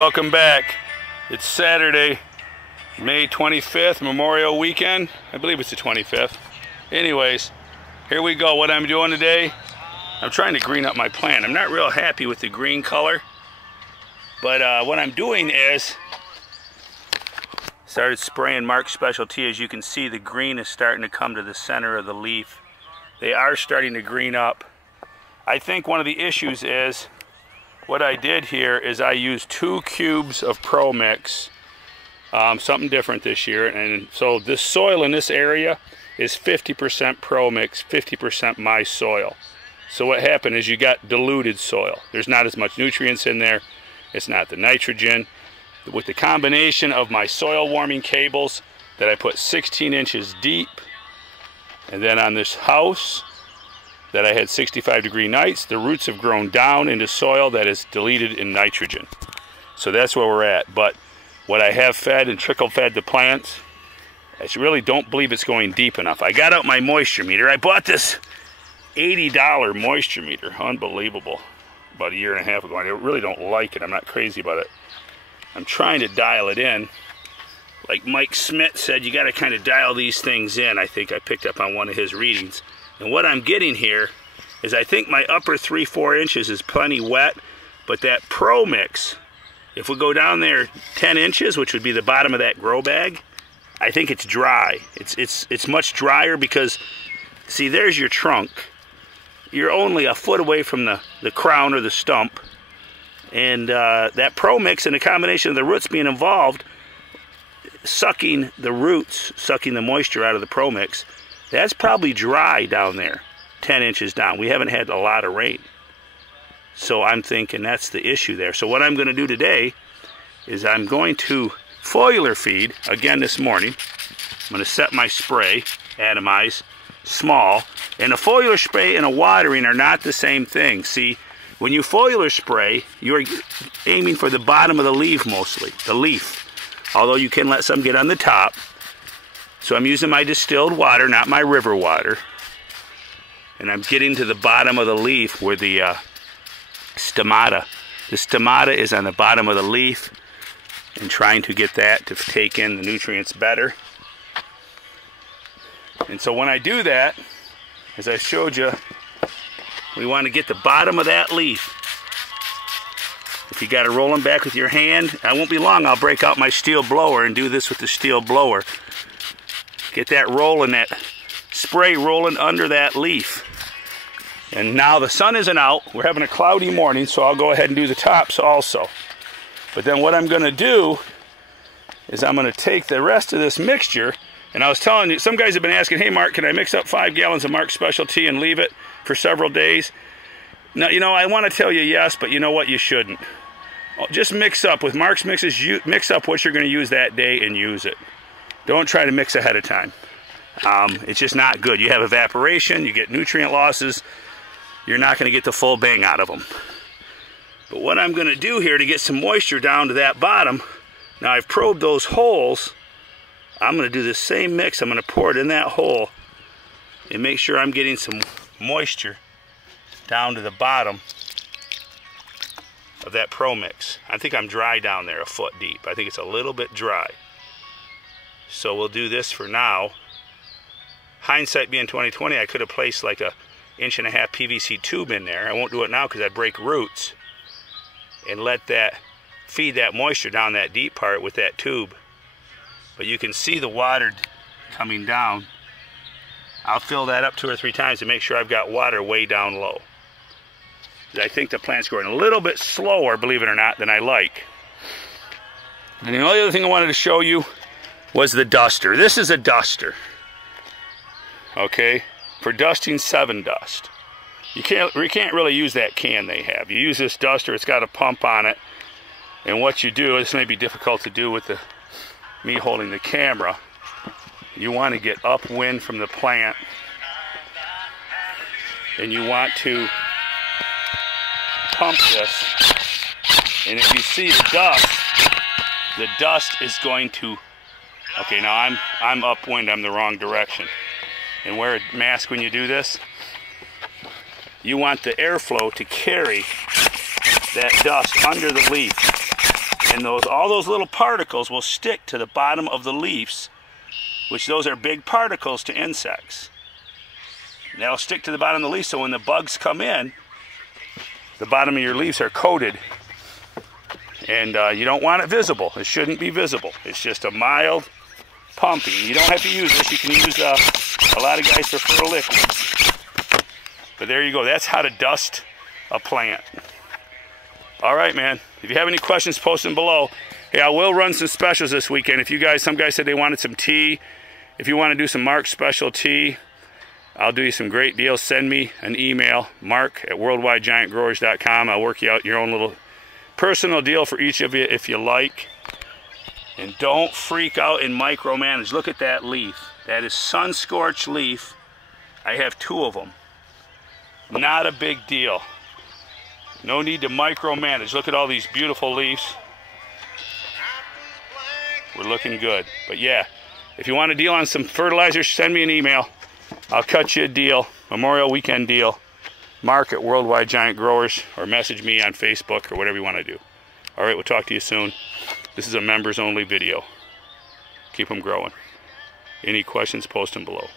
Welcome back. It's Saturday, May 25th, Memorial Weekend. I believe it's the 25th. Anyways, here we go. What I'm doing today, I'm trying to green up my plant. I'm not real happy with the green color, but what I'm doing is started spraying Mark's Specialty. As you can see, the green is starting to come to the center of the leaf. They are starting to green up. I think one of the issues is what I did here is I used 2 cubes of Pro Mix, something different this year, and so this soil in this area is 50% Pro Mix, 50% my soil. So what happened is you got diluted soil. There's not as much nutrients in there. It's not the nitrogen. With the combination of my soil warming cables that I put 16 inches deep, and then on this house that I had 65-degree nights, the roots have grown down into soil that is deleted in nitrogen. So that's where we're at. But what I have fed and trickle fed the plants, I really don't believe it's going deep enough. I got out my moisture meter. I bought this $80 moisture meter. Unbelievable. About a year and a half ago. I really don't like it. I'm not crazy about it. I'm trying to dial it in. Like Mike Smith said, you got to kind of dial these things in. I think I picked up on one of his readings. And what I'm getting here is I think my upper 3-4 inches is plenty wet, but that Pro Mix, if we go down there 10 inches, which would be the bottom of that grow bag, I think it's dry. It's much drier because, see, there's your trunk. You're only a foot away from the crown or the stump. And that Pro Mix and the combination of the roots being involved, sucking the roots, sucking the moisture out of the Pro Mix, that's probably dry down there, 10 inches down. We haven't had a lot of rain. So I'm thinking that's the issue there. So what I'm going to do today is I'm going to foliar feed, again this morning. I'm going to set my spray, atomize, small. And a foliar spray and a watering are not the same thing. See, when you foliar spray, you're aiming for the bottom of the leaf mostly, the leaf. Although you can let some get on the top. So I'm using my distilled water, not my river water. And I'm getting to the bottom of the leaf where the stomata. The stomata is on the bottom of the leaf and trying to get that to take in the nutrients better. And so when I do that, as I showed you, we want to get the bottom of that leaf. If you got to roll them back with your hand, I won't be long, I'll break out my steel blower and do this with the steel blower. Get that rolling, that spray rolling under that leaf. And now the sun isn't out. We're having a cloudy morning, so I'll go ahead and do the tops also. But then what I'm going to do is I'm going to take the rest of this mixture, and I was telling you, some guys have been asking, hey Mark, can I mix up 5 gallons of Mark's Specialty and leave it for several days? Now, you know, I want to tell you yes, but you know what, you shouldn't. Just mix up with Mark's mixes, mix up what you're going to use that day and use it. Don't try to mix ahead of time. It's just not good. You have evaporation, you get nutrient losses, you're not going to get the full bang out of them. But what I'm going to do here to get some moisture down to that bottom, now I've probed those holes, I'm going to do the same mix. I'm going to pour it in that hole and make sure I'm getting some moisture down to the bottom of that Pro Mix. I think I'm dry down there, a foot deep. I think it's a little bit dry. So we'll do this for now. Hindsight being 2020, I could have placed like a 1.5 inch PVC tube in there. I won't do it now because I'd break roots. And let that feed that moisture down that deep part with that tube. But you can see the water coming down. I'll fill that up 2 or 3 times to make sure I've got water way down low. I think the plant's growing a little bit slower, believe it or not, than I like. And the only other thing I wanted to show you was the duster. This is a duster, okay, for dusting 7 dust. You can't really use that can they have. You use this duster, it's got a pump on it, and what you do, this may be difficult to do with me holding the camera, you want to get upwind from the plant, and you want to pump this, and if you see the dust is going to, okay, now I'm upwind, I'm the wrong direction. And wear a mask when you do this. You want the airflow to carry that dust under the leaf. And all those little particles will stick to the bottom of the leaves, which those are big particles to insects. And they'll stick to the bottom of the leaf, so when the bugs come in, the bottom of your leaves are coated. And you don't want it visible. It shouldn't be visible. It's just a mild pumping. You don't have to use this. You can use, a lot of guys prefer a liquid. But there you go. That's how to dust a plant. All right, man. If you have any questions, post them below. Hey, I will run some specials this weekend. If you guys, some guys said they wanted some tea. If you want to do some Mark special tea, I'll do you some great deals. Send me an email, mark@worldwidegiantgrowers.com. I'll work you out your own little personal deal for each of you if you like. And don't freak out and micromanage. Look at that leaf. That is sun-scorched leaf. I have 2 of them. Not a big deal. No need to micromanage. Look at all these beautiful leaves. We're looking good. But yeah, if you want a deal on some fertilizer, send me an email. I'll cut you a deal. Memorial weekend deal. Mark at Worldwide Giant Growers, or message me on Facebook or whatever you want to do. All right, we'll talk to you soon. This is a members only video. Keep them growing. Any questions, post them below.